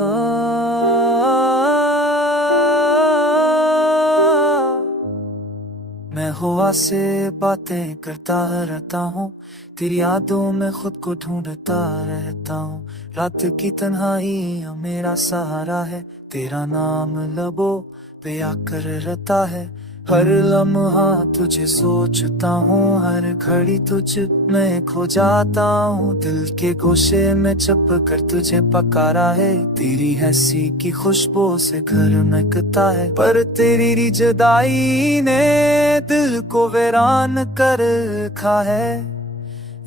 आ, मैं हुआ से बातें करता रहता हूँ, तेरी यादों में खुद को ढूंढता रहता हूँ। रात की तन्हाई मेरा सहारा है, तेरा नाम लबों पे आकर रहता है। हर लम्हा तुझे सोचता हूँ, हर घड़ी तुझ में खो जाता हूँ। दिल के गोशे में छुप कर तुझे पकारा है, तेरी हंसी की खुशबू से घर महकता है। पर तेरी जुदाई ने दिल को वीरान कर रखा है।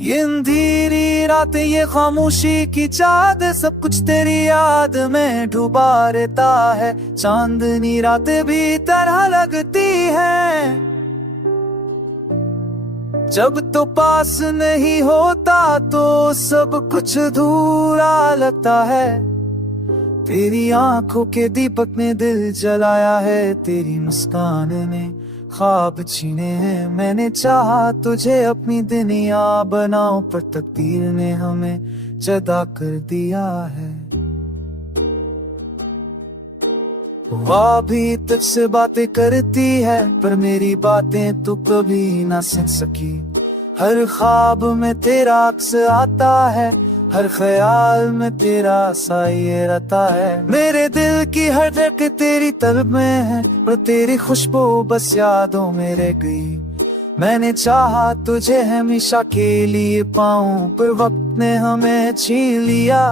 ये अंधेरी रात, ये खामोशी की चाँद, सब कुछ तेरी याद में डूबा रहता है। चांदनी रात भी तरह लगती है जब तो पास नहीं होता, तो सब कुछ अधूरा लगता है। तेरी आंखों के दीपक ने दिल जलाया है, तेरी मुस्कान ने ख्वाब छीने हैं। मैंने चाहा तुझे अपनी दुनिया बनाऊं, पर तकदीर ने हमें जुदा कर दिया है। वह भी तुझसे बातें करती है, पर मेरी बातें तू कभी ना सुन सकी। हर ख्वाब में तेरा अक्स आता है, हर ख्याल में तेरा साये रहता है। मेरे दिल की हर धड़कन तेरी तलब में है, पर तेरी खुशबू बस यादों में रह गई। मैंने चाहा तुझे हमेशा के लिए पाऊं, पर वक्त ने हमें छीन लिया।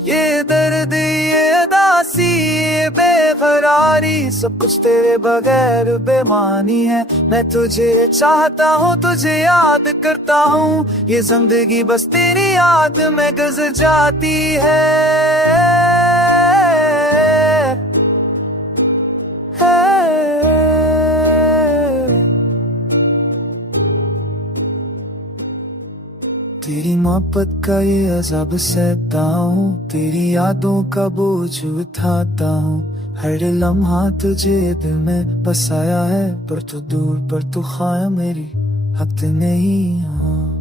ये दर्द, ये उदासी, ये बेकरारी, सब कुछ तेरे बगैर बेमानी है। मैं तुझे चाहता हूँ, तुझे याद करता हूँ, ये जिंदगी बस तेरी याद में गुजर जाती है। तेरी मोहब्बत का ये अज़ाब सहता हूँ, तेरी यादों का बोझ उठाता हूँ। हर लम्हा तुझे दिल में बसाया है, पर तू दूर, पर तू खाया मेरी हक नहीं। हाँ।